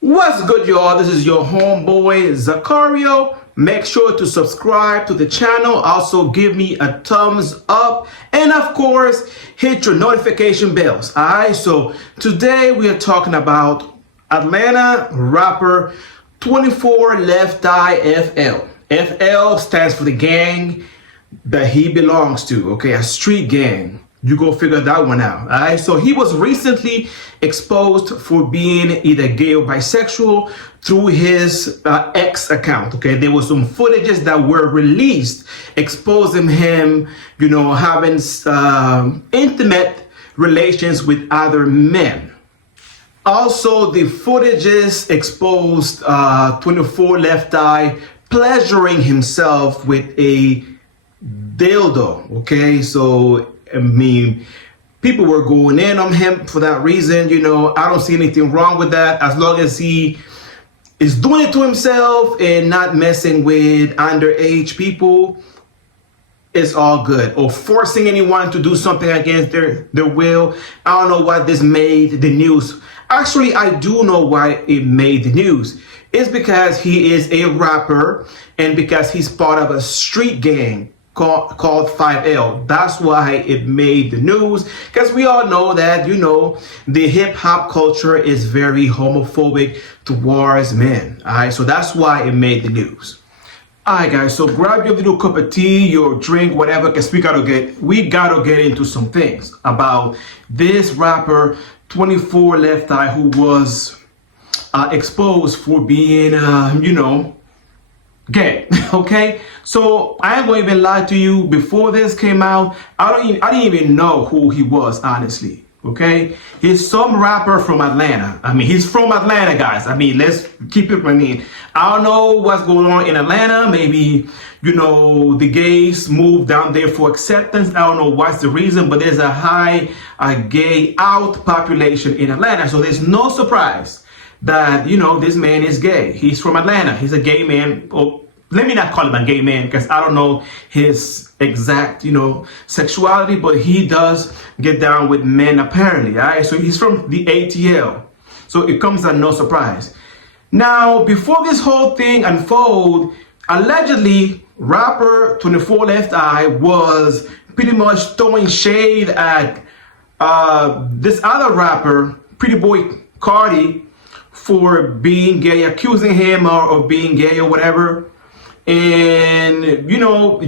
What's good, y'all? This is your homeboy Zacario. Make sure to subscribe to the channel. Also, give me a thumbs up. And of course, hit your notification bells. Alright, so today we are talking about Atlanta rapper 24LeftEye FL. FL stands for the gang that he belongs to, okay? A street gang. You go figure that one out. All right, so he was recently exposed for being either gay or bisexual through his X account. Okay, there was some footages that were released exposing him, having intimate relations with other men. Also, the footages exposed 24LeftEye pleasuring himself with a dildo. Okay, so I mean, people were going in on him for that reason. I don't see anything wrong with that as long as he is doing it to himself and not messing with underage people. It's all good. Or forcing anyone to do something against their will. I don't know why this made the news. Actually, I do know why it made the news. It's because he is a rapper and because he's part of a street gang called 5L. That's why it made the news, because we all know that, the hip hop culture is very homophobic towards men. All right, so that's why it made the news. All right, guys, so grab your little cup of tea, your drink, whatever, because we gotta get into some things about this rapper 24LeftEye who was exposed for being, gay. Okay, so I ain't gonna even lie to you. Before this came out, I didn't even know who he was, honestly. Okay, he's some rapper from Atlanta. I mean, he's from Atlanta, guys. I mean, let's keep it. I don't know what's going on in Atlanta. Maybe the gays moved down there for acceptance. I don't know what's the reason, but there's a high gay out population in Atlanta, so there's no surprise that this man is gay. He's from Atlanta. He's a gay man. Or let me not call him a gay man because I don't know his exact sexuality, but he does get down with men apparently. All right, so he's from the ATL, so it comes as no surprise. Now, before this whole thing unfold, allegedly rapper 24LeftEye was pretty much throwing shade at this other rapper, Pretty Boy Cardi, for being gay, accusing him of being gay or whatever. And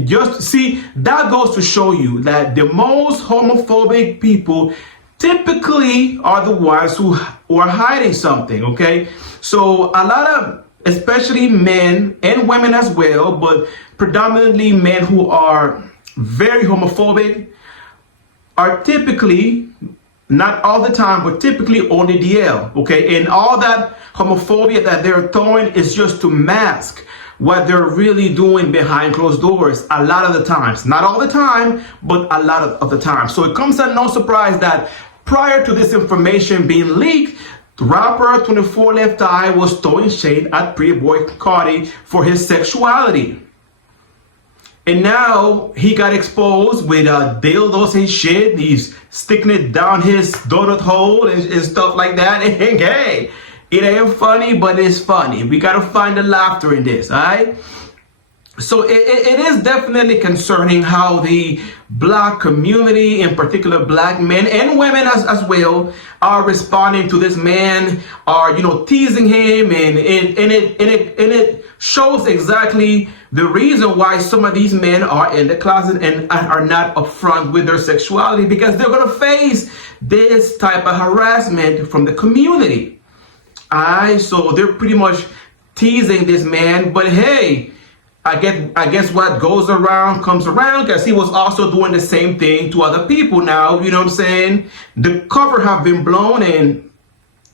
just see, that goes to show you that the most homophobic people typically are the ones who are hiding something. Okay, so a lot of, especially men and women as well, but predominantly men who are very homophobic are typically, not all the time, but typically on the DL, okay? And all that homophobia that they're throwing is just to mask what they're really doing behind closed doors a lot of the times. Not all the time, but a lot of the time. So it comes as no surprise that prior to this information being leaked, rapper 24LeftEye was throwing shade at Pretty Boy Cardi for his sexuality. And now he got exposed with dildos and shit. He's sticking it down his donut hole and stuff like that. And hey, it ain't funny, but it's funny. We gotta find the laughter in this, all right? So it is definitely concerning how the black community, in particular black men and women as well, are responding to this man, are teasing him, and it shows exactly the reason why some of these men are in the closet and are not upfront with their sexuality, because they're gonna face this type of harassment from the community. Alright, so they're pretty much teasing this man, but hey, I guess what goes around comes around, because he was also doing the same thing to other people. Now, you know what I'm saying? The cover have been blown and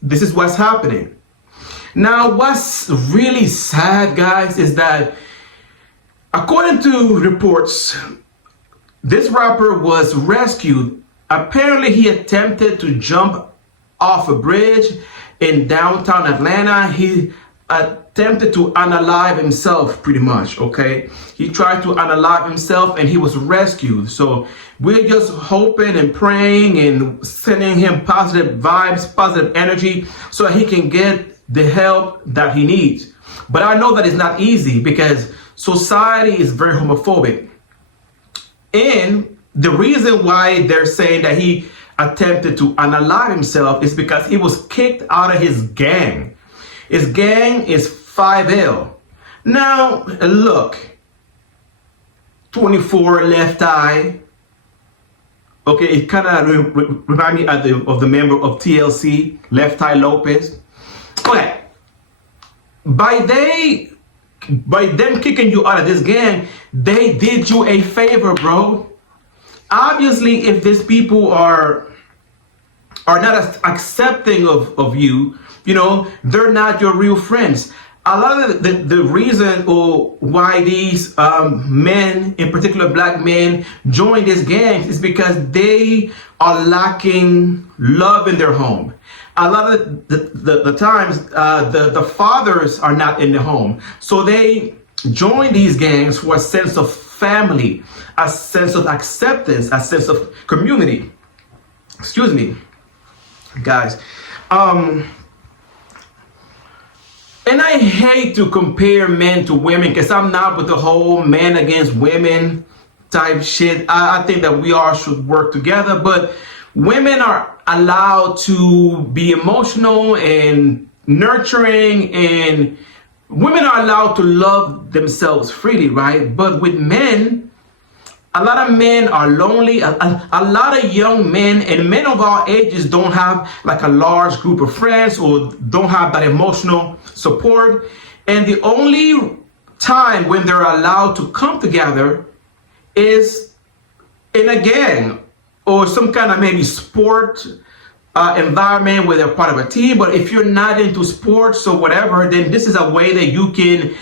this is what's happening. Now, what's really sad, guys, is that according to reports, this rapper was rescued. Apparently, he attempted to jump off a bridge in downtown Atlanta. He attempted to unalive himself, pretty much, okay? He tried to unalive himself and he was rescued. So we're just hoping and praying and sending him positive vibes, positive energy, so he can get the help that he needs. But I know that it's not easy because society is very homophobic. And the reason why they're saying that he attempted to unalive himself is because he was kicked out of his gang. His gang is 5L. Now, look, 24LeftEye. Okay, it kind of reminds me of the member of TLC, Left Eye Lopez. Okay, by them kicking you out of this gang, they did you a favor, bro. Obviously, if these people are not accepting of you, you know, they're not your real friends. A lot of the reason why these men, in particular black men, join these gangs is because they are lacking love in their home. A lot of the times, the fathers are not in the home. So they join these gangs for a sense of family, a sense of acceptance, a sense of community. Excuse me, guys. And I hate to compare men to women because I'm not with the whole man against women type shit. I think that we all should work together, but women are allowed to be emotional and nurturing, and women are allowed to love themselves freely, right? But with men, a lot of men are lonely. A lot of young men and men of all ages don't have like a large group of friends or don't have that emotional support. And the only time when they're allowed to come together is in a gang or some kind of maybe sport environment where they're part of a team. But if you're not into sports or whatever, then this is a way that you can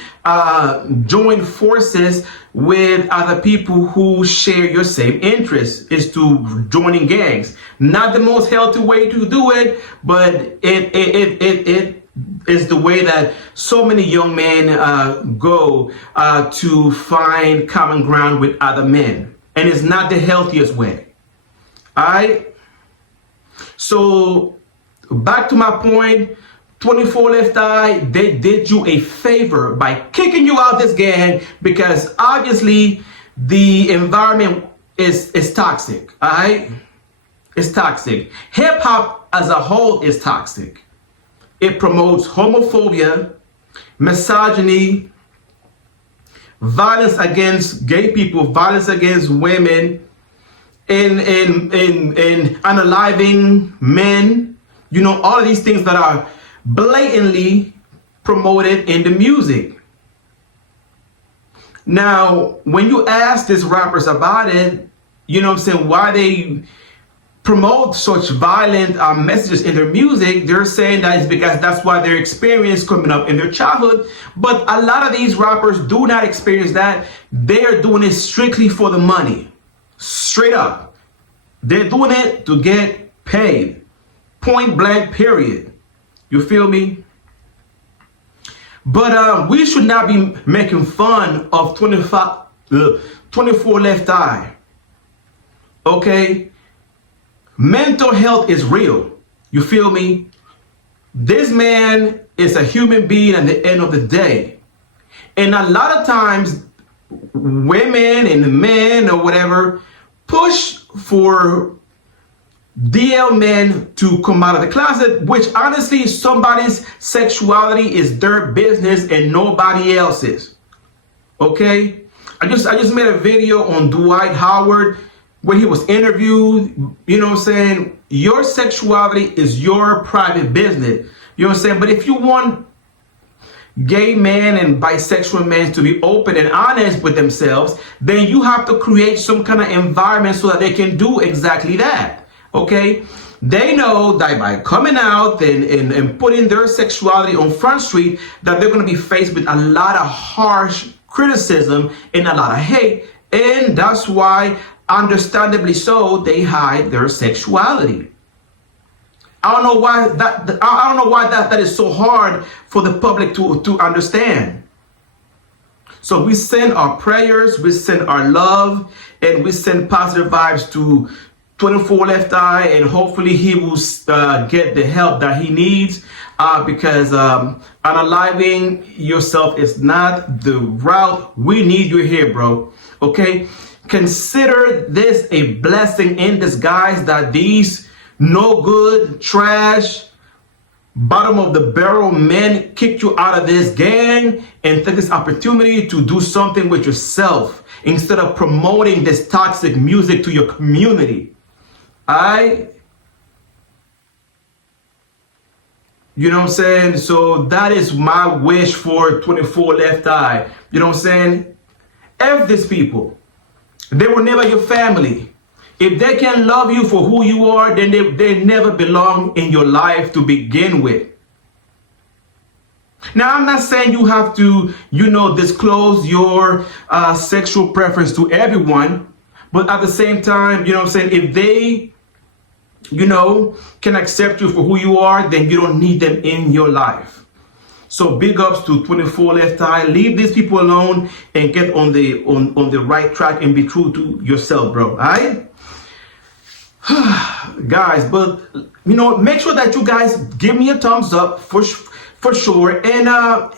join forces with other people who share your same interests, is to joining gangs. Not the most healthy way to do it, but it is the way that so many young men go to find common ground with other men. And it's not the healthiest way. All right? So back to my point, 24LeftEye, they did you a favor by kicking you out this gang because obviously the environment is toxic, all right? It's toxic. Hip hop as a whole is toxic. It promotes homophobia, misogyny, violence against gay people, violence against women, and unaliving men, you know, all of these things that are blatantly promoted in the music. Now, when you ask these rappers about it, you know what I'm saying, why they promote such violent messages in their music, they're saying that it's because that's what their experience coming up in their childhood. But a lot of these rappers do not experience that. They're doing it strictly for the money. Straight up. They're doing it to get paid. Point blank, period. You feel me? But we should not be making fun of 24LeftEye. Okay? Mental health is real. You feel me? This man is a human being at the end of the day. And a lot of times, women and men or whatever push for DL men to come out of the closet, which honestly, somebody's sexuality is their business and nobody else's. Okay? I just made a video on Dwight Howard when he was interviewed. You know what I'm saying? Your sexuality is your private business. You know what I'm saying? But if you want gay men and bisexual men to be open and honest with themselves, then you have to create some kind of environment so that they can do exactly that. Okay? They know that by coming out and putting their sexuality on Front Street, that they're going to be faced with a lot of harsh criticism and a lot of hate. And that's why, understandably so, they hide their sexuality. I don't know why that is so hard for the public to understand. So we send our prayers, we send our love, and we send positive vibes to 24 Left Eye, and hopefully he will get the help that he needs, because unaliving yourself is not the route. We need you here, bro. Okay, consider this a blessing in disguise that these no good, trash, bottom of the barrel men kicked you out of this gang and took this opportunity to do something with yourself instead of promoting this toxic music to your community. You know what I'm saying? So that is my wish for 24 Left Eye. You know what I'm saying? F these people. They were never your family. If they can love you for who you are, then they never belong in your life to begin with. Now, I'm not saying you have to, disclose your sexual preference to everyone. But at the same time, you know what I'm saying? If they, can accept you for who you are, then you don't need them in your life. So big ups to 24 Left Eye. Leave these people alone and get on the right track and be true to yourself, bro. All right? Guys, but make sure that you guys give me a thumbs up for sure, and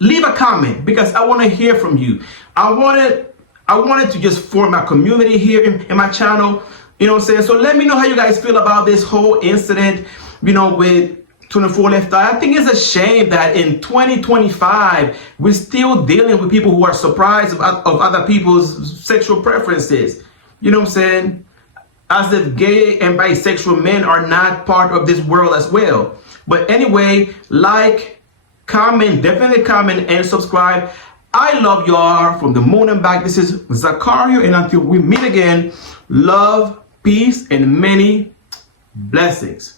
leave a comment, because I want to hear from you. I wanted to just form a community here in my channel. You know what I'm saying? So let me know how you guys feel about this whole incident, with 24 Left Eye. I think it's a shame that in 2025 we're still dealing with people who are surprised of other people's sexual preferences. You know what I'm saying? As if gay and bisexual men are not part of this world as well. But anyway, like, comment, definitely comment and subscribe. I love y'all from the moon and back. This is Zakario, and until we meet again, love, peace, and many blessings.